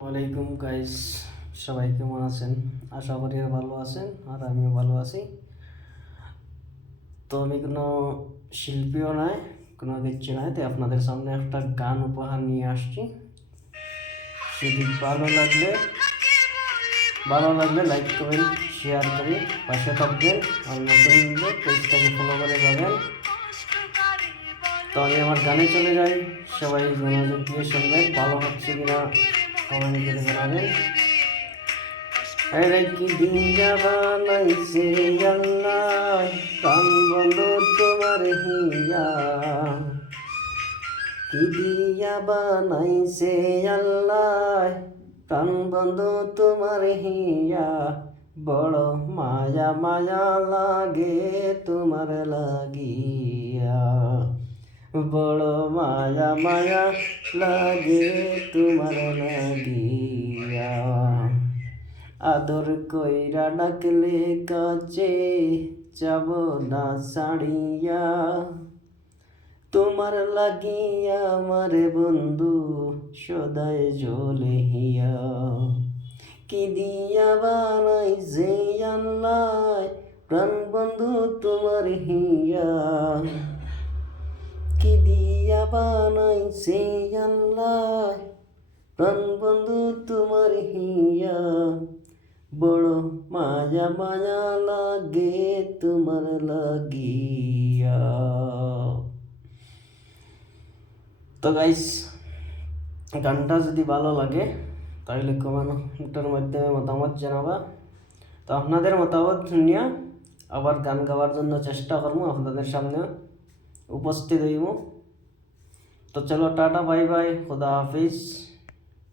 ওয়ালাইকুম গাইস, সবাই কেমন আছেন? আশা করি ভালো আছেন আর আমিও ভালো আছি। তো আমি কোনো শিল্পীও নয়, কোনো কিচ্ছু নয়, তাই আপনাদের সামনে একটা গান উপহার নিয়ে আসছি। যদি ভালো লাগলে লাইক করবেন, শেয়ার করে পাশে থাকবেন আর নতুন পেজটাকে ফলো করে যাবেন। তো আমি আমার গানে চলে যাই, সবাই মনোযোগ দিয়ে শুনবেন। ভালো হচ্ছে কিনা কমেন্ট করে জানাবেন। আরে কি দিয়া বানাইছে আল্লাহ, কান বন্ধ তোমার হিয়া। কি দিয়া বানাইছে আল্লাহ, কান বন্ধ তোমার হিয়া। বড় মায়া মায়া লাগে তোমার লাগিয়া, বড় মায়া মায়া লাগে তোমার লাগিয়া। আদর কইরা ডাকলে কাছে যাব না ছাড়িয়া, তোমার লাগিয়া আমারে বন্ধু সদাই জ্বলে হিয়া। কি দিয়া বানাইছে আল্লাহ, প্রাণ বন্ধু তোমার হিয়া। কি দিয়া বানাইছে আল্লাহ, প্রাণ বন্ধু তোমার হিয়া। বড় মায়া মায়া লাগে তোমার লাগিয়া। তো গাইস, গানটা যদি ভালো লাগে তাহলে কমেন্টের মাধ্যমে মতামত জানাবা। তো আপনাদের মতামত নিয়ে আবার গান গাওয়ার জন্য চেষ্টা করবো, আপনাদের সামনে উপস্থিত হইব। তো চলো, টাটা, বাই বাই, খুদা হাফিজ।